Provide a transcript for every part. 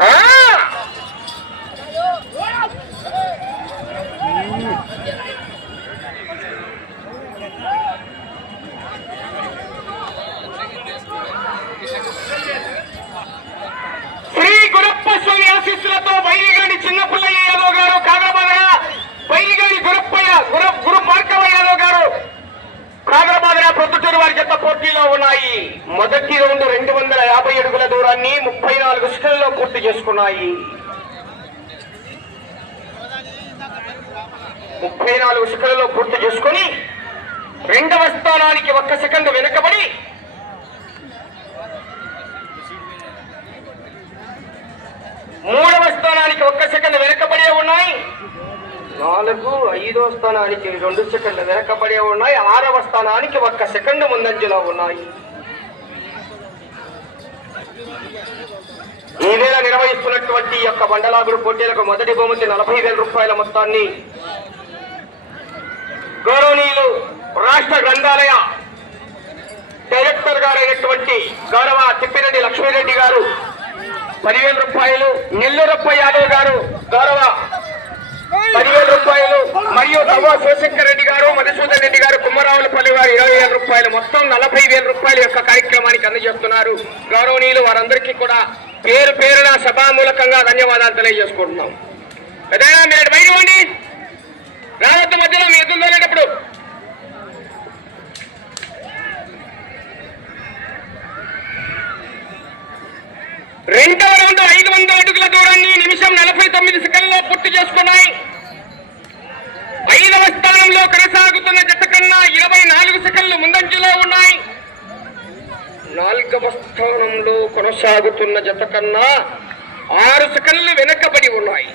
ఆ! శ్రీ గురప్ప స్వామి ఆశీస్సులతో బైరిగాడి చిన్నపుల్లయ్య యాదవ్ గారు కాదరబాదర బైరిగాడి గురప్పయ్య గుర గురు భార్గవ యాదవ్ గారు కాదరబాదర ప్రొద్దుటూరు వారి జత పోటీలో ఉన్నాయి. మొదటి రౌండ్ రెండు వందల యాభై అడుగుల దూరాన్ని ముప్పై నాలుగు సెకండ్లో పూర్తి చేసుకున్నాయి. ముప్పై నాలుగు సెకండ్లలో పూర్తి చేసుకుని రెండవ స్థానానికి ఒక్క సెకండ్ వెనుకబడి మూడవ స్థానానికి ఒక్క సెకండ్ వెనకబడే నాలుగు ఐదో స్థానానికి రెండు సెకండ్లు వెనకబడే ఉన్నాయి. ఆరవ స్థానానికి ఒక్క సెకండ్ ముందంజలో ఉన్నాయి. ఈ నెల నిర్వహిస్తున్నటువంటి యొక్క మండలాగురు పోటీలకు మొదటి బహుమతి నలభై వేల రూపాయల మొత్తాన్ని గౌరవనీయులు రాష్ట్ర గ్రంథాలయ డైరెక్టర్ గారైనటువంటి గౌరవ తిప్పిరెడ్డి లక్ష్మీరెడ్డి గారు పదివేల రూపాయలు నెల్లూరప్ప యాదవ్ గారు గౌరవ పదివేల రూపాయలు మరియు తవ్వ శివశంకర్ రెడ్డి గారు మధుసూదన్ రెడ్డి గారు కుమ్మరావులపల్లి గారు ఇరవై వేల రూపాయలు మొత్తం నలభై వేల రూపాయల యొక్క కార్యక్రమానికి అందజేస్తున్నారు. గౌరవనీయులు వారందరికీ కూడా పేరు పేరున సభామూలకంగా ధన్యవాదాలు తెలియజేసుకుంటున్నాం. ఏదైనా మీరు బయటవండి రావద్దు మధ్యలో మీ ఎదురు వెళ్ళేటప్పుడు రెండవ రౌండ్ ఐదు వందల అడుగుల దూరాన్ని నిమిషం నలభై తొమ్మిది సెకండ్లో పూర్తి చేసుకున్నాయి. స్థానంలో కొనసాగుతున్న జత కన్నా ఇరవై నాలుగు సెకండ్లు ముందంజలో ఉన్నాయి. నాలుగవ స్థానంలో కొనసాగుతున్న జత కన్నా ఆరు సెకండ్లు వెనకబడి ఉన్నాయి.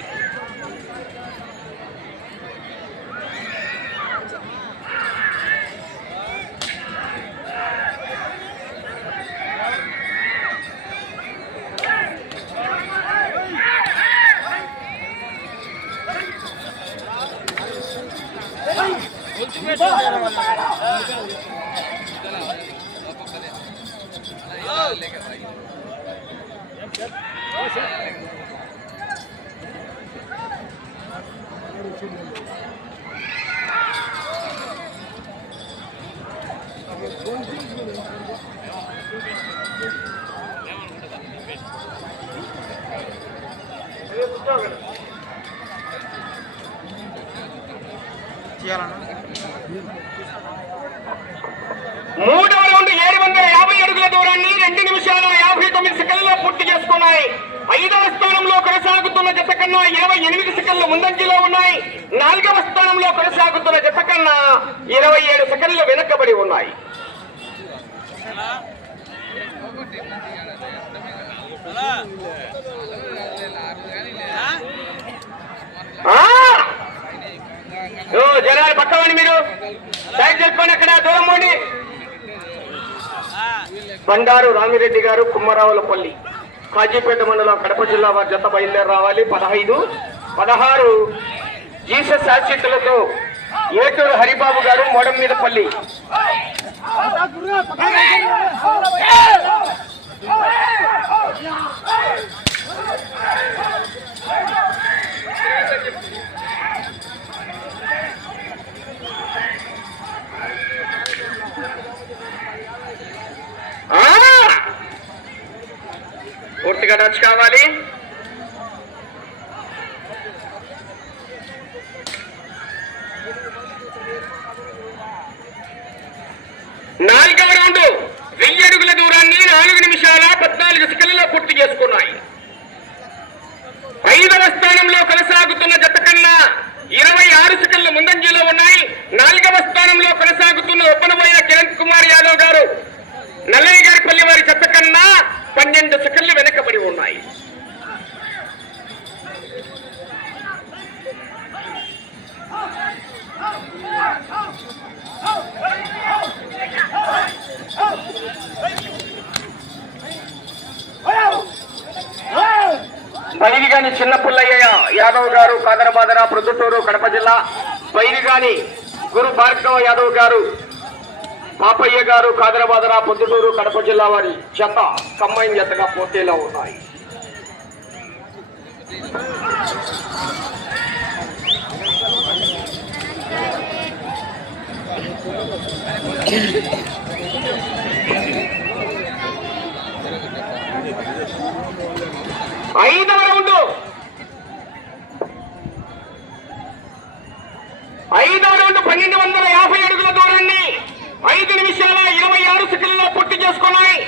మూడవ రౌండ్ ఏడు వందల యాభై అడుగుల దూరాన్ని రెండు నిమిషాల యాభై తొమ్మిది సెకండ్లో పూర్తి చేసుకున్నాయి. ఐదవ స్థానంలో కొనసాగుతున్న జత కన్నా ఇరవై ఎనిమిది సెకండ్లు ముందంజలో ఉన్నాయి. నాలుగవ స్థానంలో కొనసాగుతున్న జత కన్నా ఇరవై ఏడు సెకండ్లు వెనకబడి ఉన్నాయి. జనాలు పక్కవండి మీరు. సైడ్ చేసుకోండి అక్కడ దూరం పోండి. బండారు రామిరెడ్డి గారు కుమ్మరావులపల్లి. కాజీపేట మండలం కడప జిల్లా వారి జత బయలుదేరి రావాలి. పదహైదు పదహారు. జీసస్ ఆశీస్సులతో ఏటూరు హరిబాబు గారు మోడం మీద పల్లి! పూర్తిగా టచ్ కావాలి నాలుగవ రౌండ్ వెయ్యి అడుగుల దూరాన్ని నాలుగు నాలుగు సెకండ్లలో పూర్తి చేసుకున్నాయి. ఐదవ స్థానంలో కొనసాగుతున్న జత కన్నా ఇరవై ఆరు సెకండ్ల ముందంజలో ఉన్నాయి. నాలుగవ స్థానంలో కొనసాగుతున్న ఒప్పనబోయిన కిరణ్ కుమార్ యాదవ్ గారు నల్లయ్య గారిపల్లి వారి జత కన్నా పన్నెండు సెకండ్లు వెనకబడి ఉన్నాయి. యాదవ్ గారు కాదరబాదర ప్రొద్దుటూరు కడప జిల్లా పైరిగాని గురు భార్గవ యాదవ్ గారు పాపయ్య గారు కాదరబాదర పొద్దుటూరు కడప జిల్లా వారి జత కంబైన్ జతగా పోటీలో ఉన్నాయి. ఐదవ ఐదవ రౌండ్ పన్నెండు వందల యాభై అడుగుల దూరాన్ని ఐదు నిమిషాల ఇరవై ఆరు సెకండ్లలో పూర్తి చేసుకున్నాయి.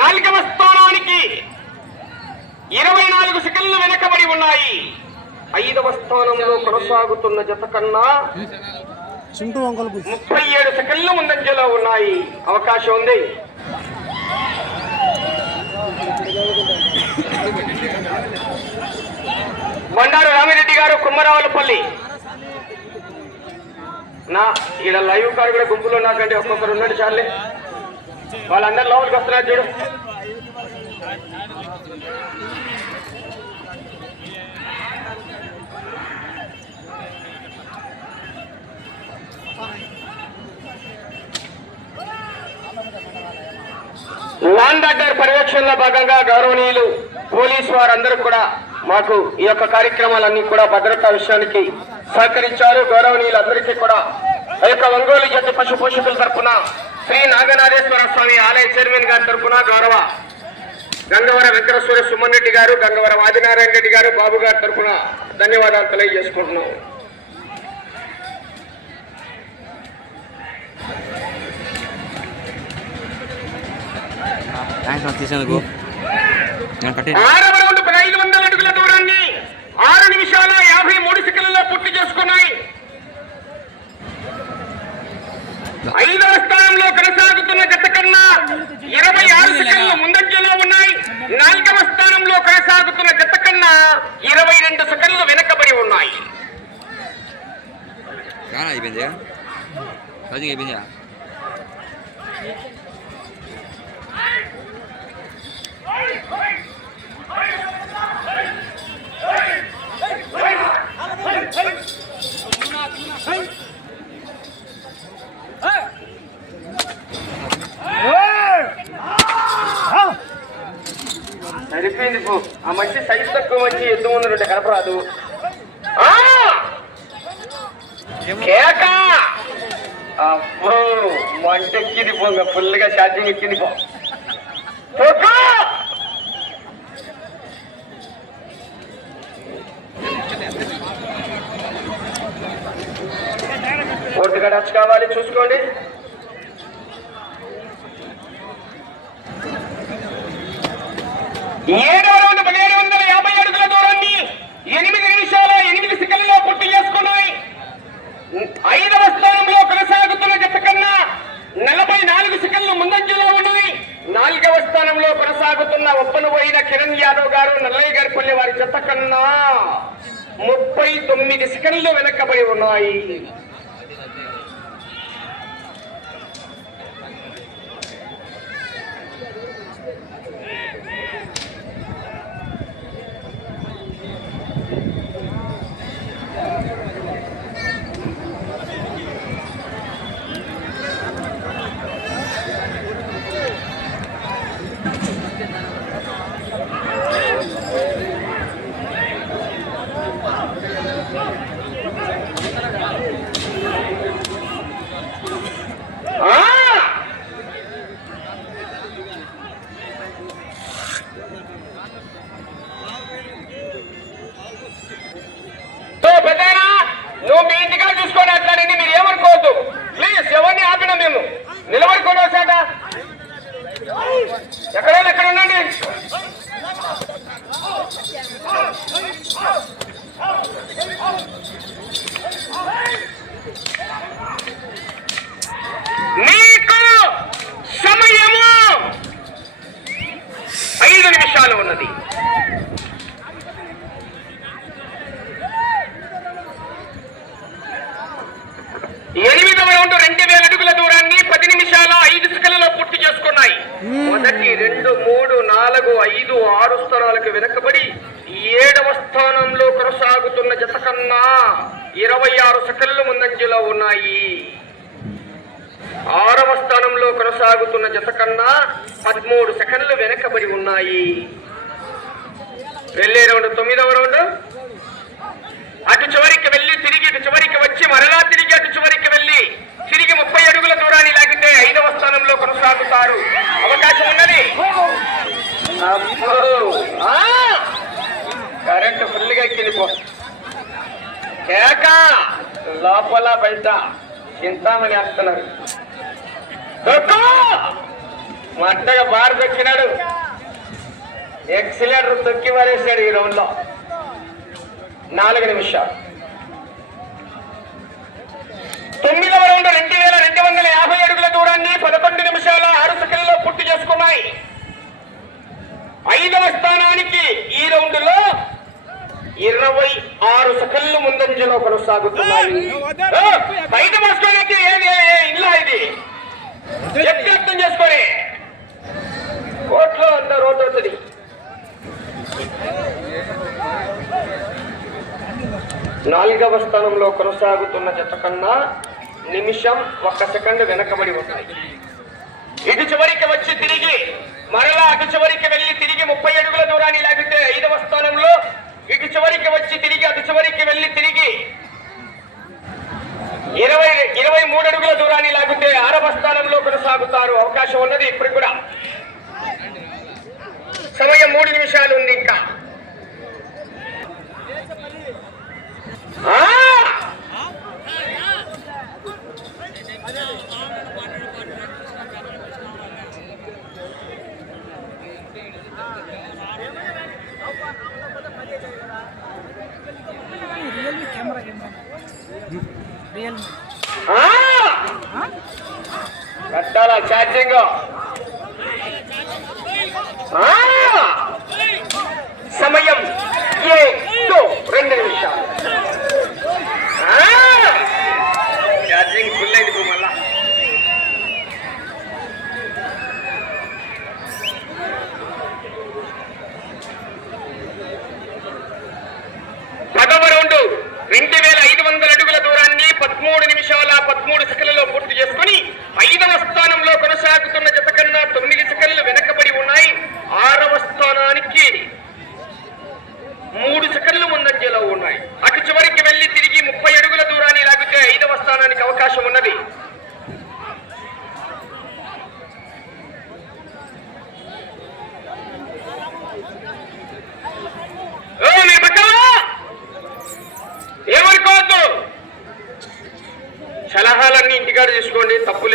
నాలుగవ స్థానానికి ఇరవై నాలుగు సెకండ్లు వెనకబడి ఉన్నాయి. ఐదవ స్థానంలో కొనసాగుతున్న జత కన్నా ముప్పై ఏడు సెకండ్లు ముందంజలో ఉన్నాయి. అవకాశం ఉంది. బండారు రామిరెడ్డి గారు కుమ్మరావులపల్లి. నా ఇక్కడ లైవ్ కార్ కూడా గుంపులో నాకంటే ఒక్కొక్కరు ఉన్నాడు చాలే. వాళ్ళందరూ లోపలికి వస్తున్నారు చూడు. వాన్ దగ్గర పర్యవేక్షణలో భాగంగా గౌరవనీయులు పోలీసు వారందరూ కూడా మాకు ఈ యొక్క కార్యక్రమాలన్నీ కూడా భద్రతా విషయానికి సహకరించారు. గౌరవనీయులందరికీ కూడా ఆ యొక్క ఒంగోలు జట్టు పశు పోషకుల తరపున శ్రీ నాగనాథేశ్వర స్వామి ఆలయ చైర్మన్ గారి తరపున గౌరవ గంగవర వెంకటేశ్వర సుమన్ రెడ్డి గారు గంగవరం ఆదినారాయణ రెడ్డి గారు బాబు గారి తరపున ధన్యవాదాలు తెలియజేసుకుంటున్నాం. తీసేందుకు నేను కట్టే ఆరవ రౌండ్ ఐదు వందల అడుగుల దూరాన్ని ఆరు నిమిషాల యాభై మూడు సెకండ్లలో పూర్తి చేసుకున్నాయి. ఐదవ స్థానంలో కొనసాగుతున్న గత కన్నా ఇరవై ఆరు సెకండ్లు ముందంజలో ఉన్నాయి. నాలుగవ స్థానంలో కొనసాగుతున్న గత కన్నా ఇరవై రెండు సెకండ్లు వెనకబడి ఉన్నాయి. కానీ అయిపోయింది ఫుల్గా పూర్తిగా టచ్ కావాలి చూసుకోండి. ఏడో రౌండ్ పదిహేడు వందల యాభై అడుగుల దూరాన్ని ఎనిమిది నిమిషాల ఎనిమిది సెకండ్లో పూర్తి చేసుకున్నాయి. ఐదవ స్థానంలో కొనసాగుతున్న జత కన్నా నలభై నాలుగు సెకండ్లు ముందంజలో ఉన్నాయి నాలుగవ స్థానంలో కొనసాగుతున్న ఒప్పను పోయిన కిరణ్ యాదవ్ గారు నల్లయ్య కన్నా ముప్పై తొమ్మిది సెకండ్లు వెనకబడి ఉన్నాయి ఆ! ఓ పెద్దనా నువ్వు మీ ఇంటిగా చూసుకొని అట్లాడింది మీరు ఏమనుకోవద్దు ప్లీజ్ ఎవరిని ఆపినా మేము నిలబడుకోండి ఒకసాట ఎక్కడైనా ఎక్కడ ఉండండి మీకు సమయము ఐదు నిమిషాలు ఉన్నది ఎనిమిదవ రౌండ్ రెండు వేల అడుగుల దూరాన్ని పది నిమిషాల ఐదు సెకండ్లలో పూర్తి చేసుకున్నాయి మొదటి రెండు మూడు నాలుగు ఐదు ఆరు స్థానాలకు వెనకబడి ఏడవ స్థానంలో కొనసాగుతున్న జత కన్నా ఇరవై ఆరు సెకండ్లు ముందంజలో ఉన్నాయి. ఆరవ స్థానంలో కొనసాగుతున్న జత కన్నా పదమూడు సెకండ్లు వెనకబడి ఉన్నాయి. వెళ్ళే రౌండ్ తొమ్మిదవ రౌండ్. అటు చివరికి వెళ్ళి తిరిగి ఇటు చివరికి వచ్చి మరలా తిరిగి అటు చివరికి వెళ్ళి తిరిగి ముప్పై అడుగుల దూరాన్ని లాగితే ఐదవ స్థానంలో కొనసాగుతారు. అవకాశం ఉన్నది! కరెంట్ ఫుల్గా ఎక్కిందిపో కేక! లోపల బయట చింతామని వేస్తున్నారు. మంటగా బారు తొక్కినాడు ఎక్సిలేటర్ తొక్కి పడేశాడు ఈ రౌండ్లో నాలుగు నిమిషాలు. తొమ్మిదవ రౌండ్ రెండు వేల రెండు వందల యాభై అడుగుల దూరాన్ని పదకొండు నిమిషాల ఆరు సెకండ్లలో పూర్తి చేసుకున్నాయి. ఐదవ స్థానానికి ఈ రౌండ్లో ఇరవై ఆరు సెకండ్లు ముందంజలో కొనసాగుతున్నాయి. బయట మోసుకోడానికి ఏది ఇల్లా ఇది? అర్థం చేసుకొని? కోట్లో అంత రోడ్డు అవుతుంది నాలుగవ స్థానంలో కొనసాగుతున్న జత కన్నా నిమిషం ఒక్క సెకండ్ వెనకబడి ఉన్నాయి ఇటు చివరికి వచ్చి తిరిగి మరలా అటు చివరికి వెళ్ళి తిరిగి ముప్పై అడుగుల దూరాన్ని లాగితే ఐదవ స్థానంలో ఇటు చివరికి వచ్చి తిరిగి అటు చివరికి వెళ్ళి తిరిగి ఇరవై ఇరవై మూడు అడుగుల దూరాన్ని లాగితే ఆరవ స్థానంలో కొనసాగుతారు. అవకాశం ఉన్నది ఇప్పుడు కూడా సమయం మూడు నిమిషాలు ఉంది ఇంకా ఆ! రియల్మీ కెమెరా కెమెరా రియల్మీ ఆ! ఛార్జింగ్ సమయం ఏ రెండు నిమిషాలు ఆ! ఛార్జింగ్ ఫుల్ అయింది ఇప్పుడు మళ్ళా పదవ రౌండ్ రెండు వేల ఐదు వందల అడుగుల దూరాన్ని పదమూడు నిమిషాల పదమూడు సెకండ్లలో పూర్తి చేసుకుని ఐదవ స్థానంలో కొనసాగుతున్న జత కన్నా తొమ్మిది సెకండ్లు వెనకబడి ఉన్నాయి. ఆరవ స్థానానికి మూడు సెకండ్లు ముందంజలో ఉన్నాయి. అటు చివరికి వెళ్ళి తిరిగి ముప్పై అడుగుల దూరాన్ని లాగితే ఐదవ స్థానానికి అవకాశం ఉన్నది.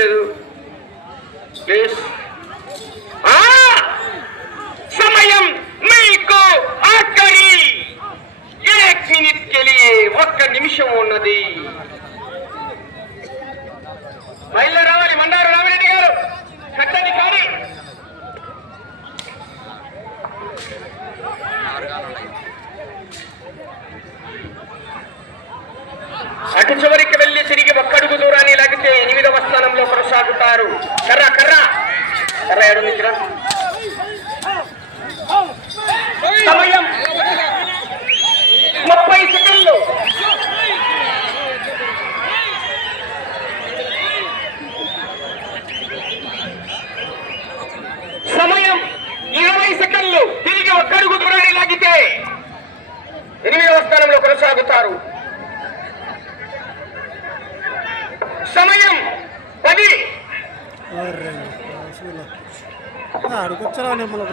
లేదు. ప్లీజ్ ఆ! సమయం మీకు ఆఖరి. ఏక్ మినిట్ కెలియే ఒక్క నిమిషం ఉన్నది. బయలు రావాలి మండారు రామిరెడ్డి గారు. కట్టండి కానీ అటు చివరి వెళ్ళి తిరిగి ఒక్కడుగు దూరాన్ని లాగితే ఎనిమిదవ స్థానంలో కొనసాగుతారు కర్ర కర్ర. కర్ర ఏడు సమయం. ముప్పై సెకండ్లు. సమయం ఇరవై సెకండ్లు. తిరిగి ఒక్కడుగు దూరాన్ని లాగితే ఎనిమిదవ స్థానంలో కొనసాగుతారు సమయం పది అడుగుచ్చారా నిమ్మల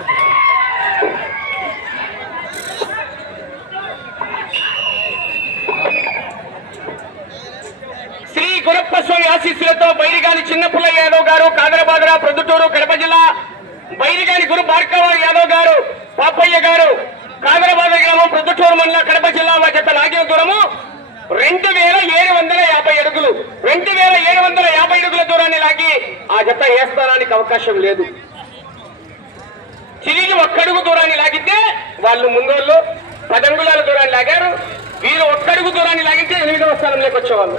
శ్రీ గురప్ప స్వామి ఆశీస్సులతో బైరిగాని చిన్నపుల్ల యాదవ్ గారు కాదరబాదర ప్రొద్దుటూరు కడప జిల్లా బైరిగాని గురు భార్గవ యాదవ్ గారు పాపయ్య గారు కాదరబాద గ్రామం ప్రొద్దుటూరు మండల కడప జిల్లా వారి జత లాగిన దూరము రెండు వేల ఏడు వందల యాభై అడుగులు. రెండు వేల ఏడు వందల యాభై అడుగుల దూరాన్ని లాగి ఆ జత ఏ స్థానానికి అవకాశం లేదు. తిరిగి ఒక్కడుగు దూరాన్ని లాగితే వాళ్ళు ముందోళ్ళు పదంగుళాల దూరాన్ని లాగారు. వీరు ఒక్కడుగు దూరాన్ని లాగితే ఎనిమిదవ స్థానంలోకి వచ్చేవాళ్ళు.